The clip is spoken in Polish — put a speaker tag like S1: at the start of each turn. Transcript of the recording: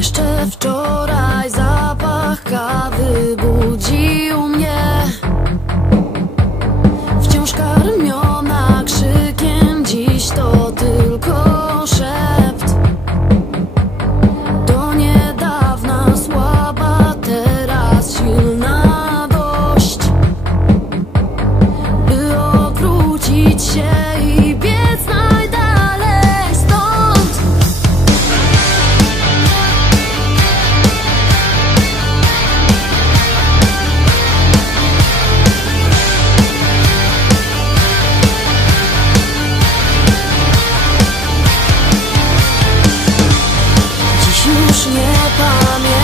S1: Jeszcze wczoraj zapach kawy budził mnie upon you.